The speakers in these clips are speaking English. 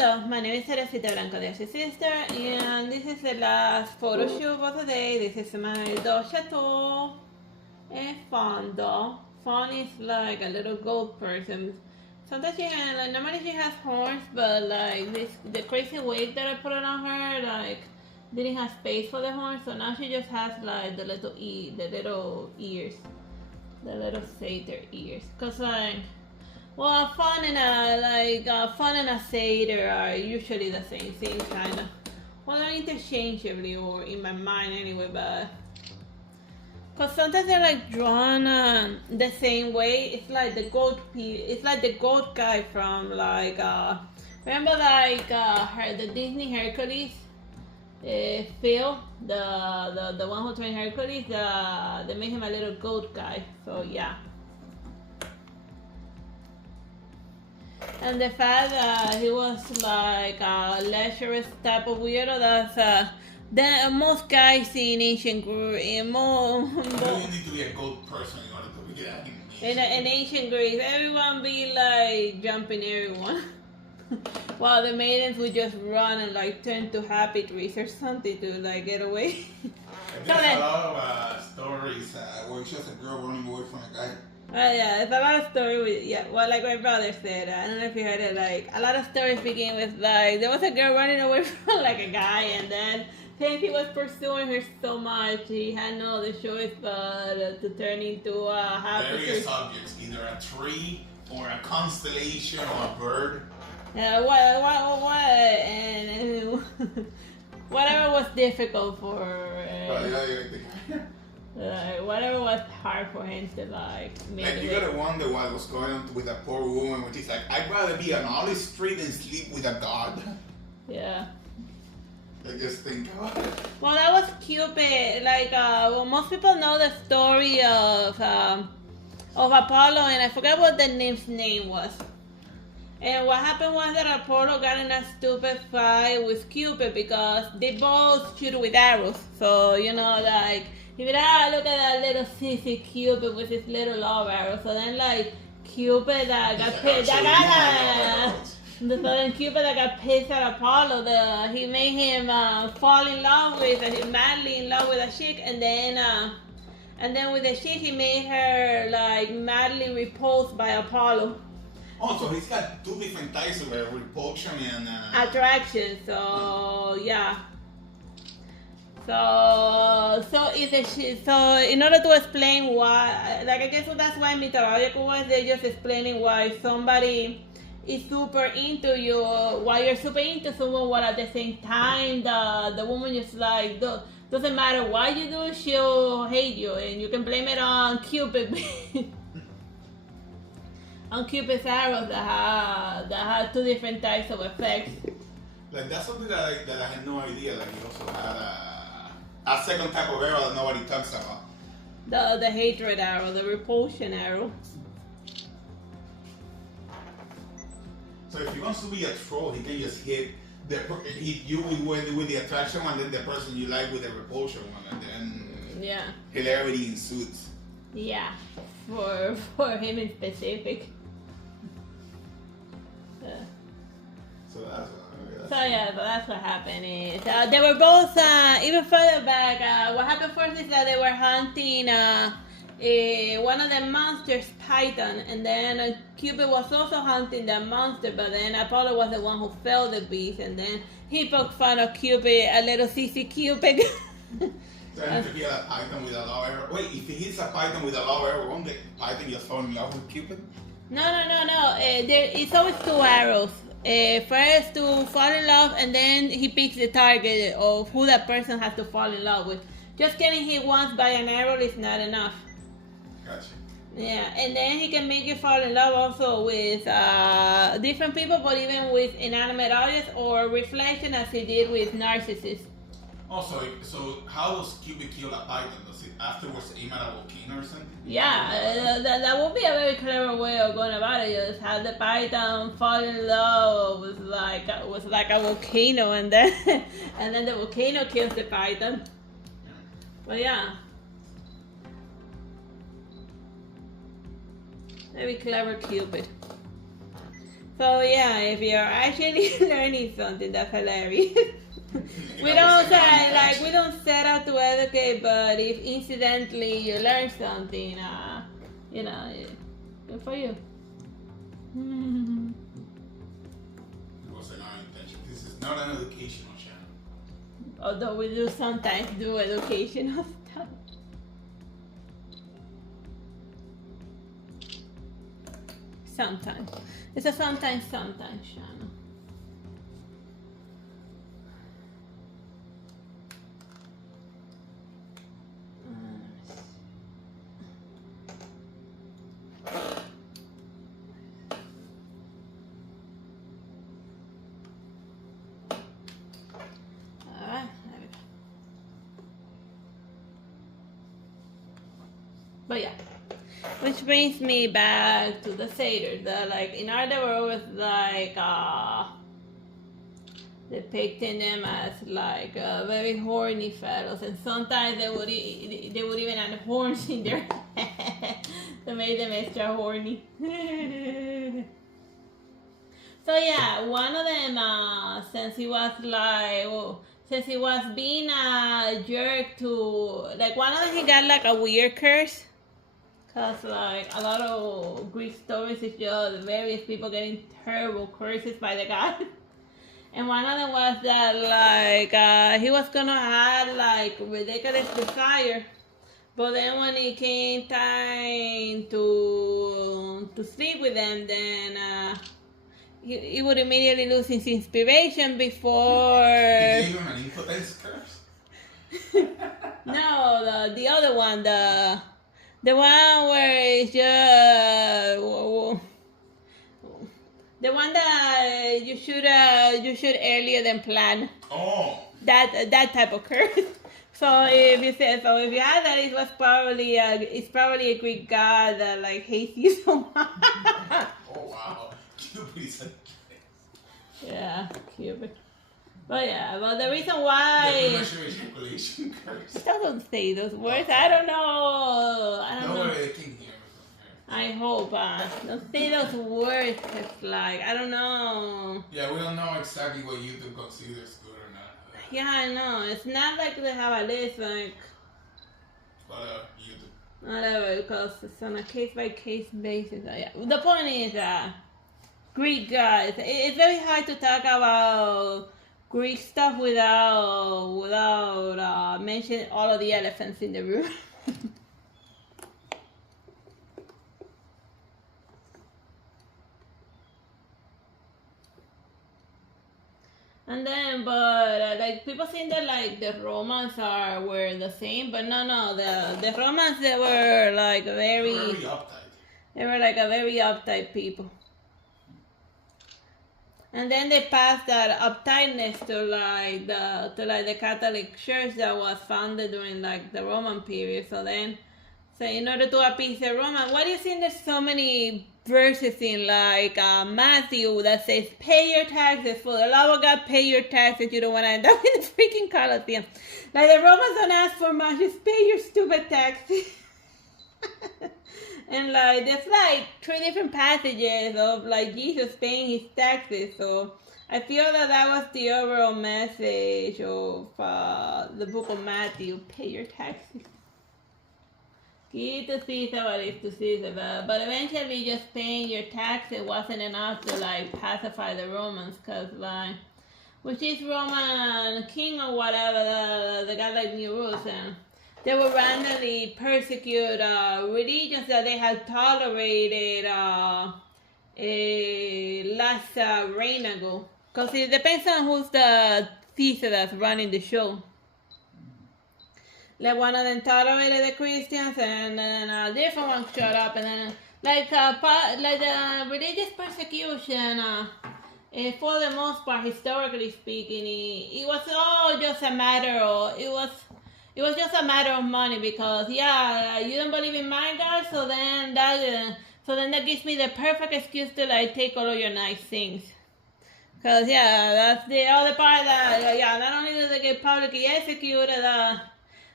Hello, my name is Artsy Sister, Sister, and this is the last photo shoot of the day. This is my doll chateau. And Fawn doll. Fawn is like a little gold person. Sometimes she has, like, normally she has horns, but like the crazy wig that I put it on her, like, didn't have space for the horns, so now she just has like the little ears, the little satyr ears. Cause like, well, fawn and a satyr are usually the same thing, kind of. Well, not interchangeably, or in my mind anyway, but because sometimes they're like drawn the same way. It's like the goat it's like the goat guy from like remember like the Disney Hercules, Phil, the one who trained Hercules. They made him a little goat guy. So yeah. And the fact that he was like a lecherous type of weirdo, that's most guys in ancient Greece, you need to be a gold person in order to be that. In ancient Greece, everyone be like jumping everyone, while the maidens would just run and like turn to happy trees or something to like get away. There's a lot of stories where it's just a girl running away from a guy. Yeah, it's a lot of stories with, well, like my brother said, I don't know if you heard it, like, a lot of stories begin with, like, there was a girl running away from, like, a guy, and then since he was pursuing her so much, he had no other choice but to turn into a happy various objects, either a tree, or a constellation, or a bird. Yeah, what, and whatever was difficult for, whatever was hard for him to like make. Like you gotta wonder what was going on with a poor woman when she's like, I'd rather be on Olive Street than sleep with a god. Yeah. I just think about it. Well, that was Cupid. Like, well, most people know the story of Apollo, and I forgot what the nymph's name was. And what happened was that Apollo got in a stupid fight with Cupid because they both shoot with arrows. So, you know, like, look at that little sissy Cupid with his little love arrow. So then, like, Cupid got pissed. So then Cupid got pissed at Apollo. He made him fall in love with, madly in love with a chick, and then with the chick he made her like madly repulsed by Apollo. Oh, so he's got two different types of repulsion and attraction. So yeah. So in order to explain why, like, I guess that's why mythological ones, they're just explaining why somebody is super into you, why you're super into someone, while at the same time the woman just like doesn't matter what you do, she'll hate you, and you can blame it on Cupid. On Cupid's arrows that have two different types of effects. Like that's something that I had no idea. Like he also had a second type of arrow that nobody talks about. The hatred arrow, the repulsion arrow. So if he wants to be a troll, he can just hit you with the attraction one, and then the person you like with the repulsion one, and then hilarity ensues. Yeah, for him in specific. So that's that's what happened. Is they were both even further back. What happened first is that they were hunting one of the monsters, Python, and then Cupid was also hunting that monster, but then Apollo was the one who felled the beast, and then he poked fun of Cupid, a little sissy Cupid. So I have to kill a python with a love arrow. Wait, if he hits a python with a love arrow, won't the python just fall in love with Cupid? No. It's always two arrows. First to fall in love, and then he picks the target of who that person has to fall in love with. Just getting hit once by an arrow is not enough. Gotcha. Yeah, and then he can make you fall in love also with different people, but even with inanimate objects or reflection, as he did with narcissists. Oh, so how does Cupid kill a python? Does it afterwards aim at a volcano or something? Yeah, that would be a very clever way of going about it. You just have the python fall in love with like a volcano, and then the volcano kills the python. But yeah, very clever Cupid. So yeah, if you're actually learning something, that's hilarious. We don't set out to educate, but if incidentally you learn something, good for you. It wasn't our intention. This is not an educational channel. Although we do sometimes do educational stuff. Sometimes. It's a sometimes channel. But yeah, which brings me back to the satyrs. In art, they were always depicting them as very horny fellows, and sometimes they would even have horns in their head to make them extra horny. So yeah, one of them, since he was being a jerk to, one of them, he got a weird curse. Cause a lot of Greek stories is just various people getting terrible curses by the god. And one of them was that he was gonna have ridiculous desire, but then when it came time to sleep with them, then he would immediately lose his inspiration before. He gave him an impotence curse. No, the other one, the one where it's just the one that you shoot earlier than planned. Oh. That type of curse. So if you had that, it's probably a Greek god that hates you so much. Oh wow, Cupid is a... Yeah, Cupid. But the reason why ejaculation curse. It doesn't say those words. I don't know. I hope. Don't say those words. It's I don't know. Yeah, we don't know exactly what YouTube considers good or not. Yeah, I know. It's not they have a list YouTube. Whatever, because it's on a case-by-case basis. Yeah. The point is Greek gods. It's very hard to talk about Greek stuff without mentioning all of the elephants in the room. And then, but people think that the Romans were the same, but no, the Romans, they were very uptight. They were a very uptight people. And then they passed that uptightness to the Catholic Church that was founded during the Roman period. So in order to appease the Roman, why do you think there's so many verses in Matthew that says, pay your taxes, for the love of God, pay your taxes, you don't want to end up in the freaking Colosseum. The Romans don't ask for much, just pay your stupid taxes. And there's 3 different passages of Jesus paying his taxes. So I feel that was the overall message of the book of Matthew. Pay your taxes. Give to Caesar what is to Caesar. But eventually just paying your taxes wasn't enough to pacify the Romans, because which is Roman king or whatever, the guy Nerus, and they would randomly persecute religions that they had tolerated last reign ago. Because it depends on who's the Caesar that's running the show. One of them tolerated the Christians, and then a different one showed up, and then the religious persecution, for the most part, historically speaking, it was all just a matter of it was just a matter of money, because you don't believe in my God, so then that gives me the perfect excuse to take all of your nice things. Because that's the other part that not only do they get publicly executed,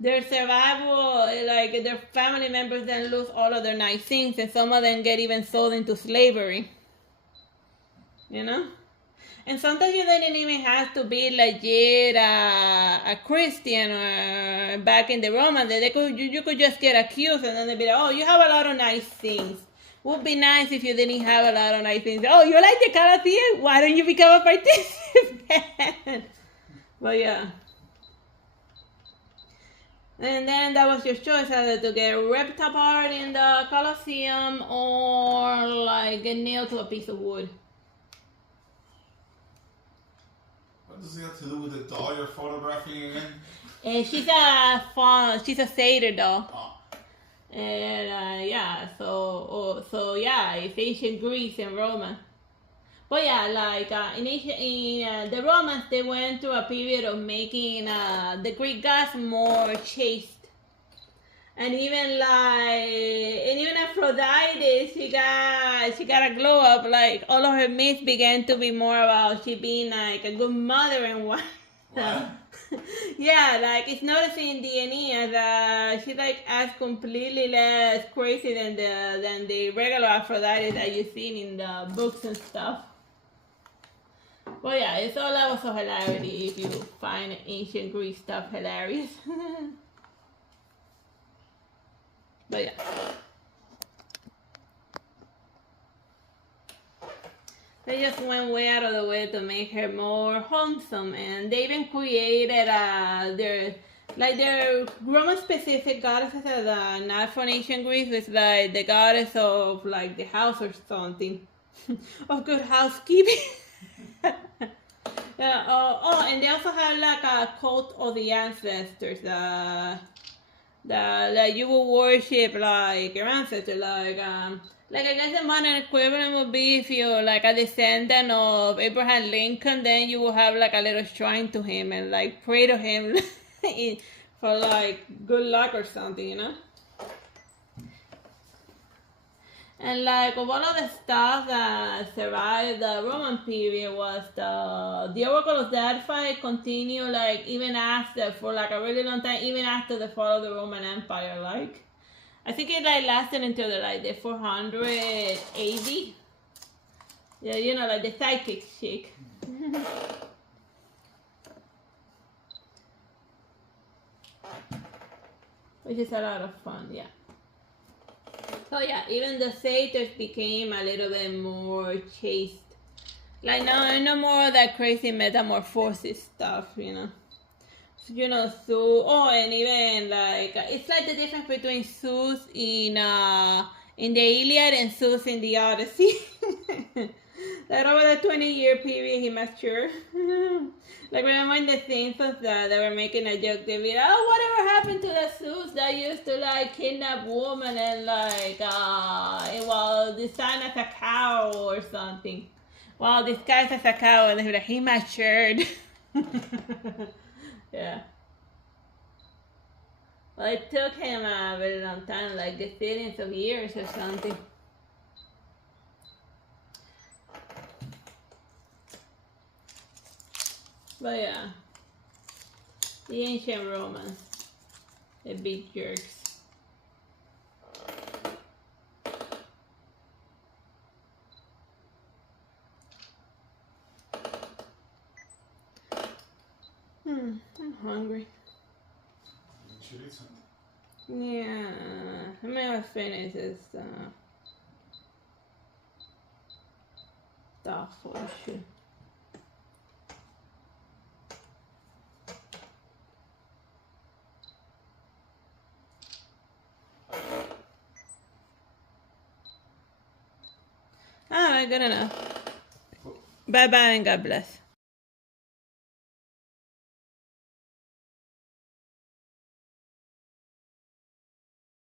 their survival, their family members then lose all of their nice things, and some of them get even sold into slavery. you know? And sometimes you didn't even have to be legit a Christian or back in the Roman. You could just get accused and then they'd be like, oh, you have a lot of nice things. Would be nice if you didn't have a lot of nice things. Oh, you like the karate? Why don't you become a participant? But yeah. And then that was your choice, either to get ripped apart in the Colosseum or like get nailed to a piece of wood. What does it have to do with the doll you're photographing again? And she's a satyr doll. Oh. And yeah, so yeah, it's ancient Greece and Rome. But yeah, like in the Romans, they went through a period of making the Greek gods more chaste. And even Aphrodite, she got a glow up. Like all of her myths began to be more about she being like a good mother and wife. Yeah, like it's noticing in the Aeneas, she like acts completely less crazy than the regular Aphrodite that you've seen in the books and stuff. Well, yeah, it's all levels of hilarity if you find ancient Greek stuff hilarious. But yeah. They just went way out of the way to make her more wholesome, and they even created their Roman specific goddesses that are not from ancient Greece, was like the goddess of like the house or something, of good housekeeping. And they also have like a cult of the ancestors that you will worship like your ancestors, like I guess the modern equivalent would be if you're like a descendant of Abraham Lincoln, then you will have like a little shrine to him and like pray to him for like good luck or something, you know? And like one of the stuff that survived the Roman period was the Oracle of Delphi continued like even after, for like a really long time, even after the fall of the Roman Empire. Like I think it like lasted until the 400 AD. Yeah, you know, like the psychic chick. Which is a lot of fun, yeah. So yeah, even the satyrs became a little bit more chaste. Like no more of that crazy metamorphosis stuff, you know. You know, and even like it's like the difference between Zeus in the Iliad and Zeus in the Odyssey. That over the 20-year period he matured. Like remember in the Simpsons that they were making a joke, they'd be like, oh, whatever happened to the Zeus that used to like kidnap women and like design as a cow or something. Well, disguised as a cow, and they'd be like, he matured. Yeah. Well, it took him a very long time, like gazillions of years or something. But yeah, the ancient Romans, the big jerks. I'm hungry. You should eat something. Yeah, I mean, I finished this stuff for sure. Alright, good enough. Bye bye and God bless.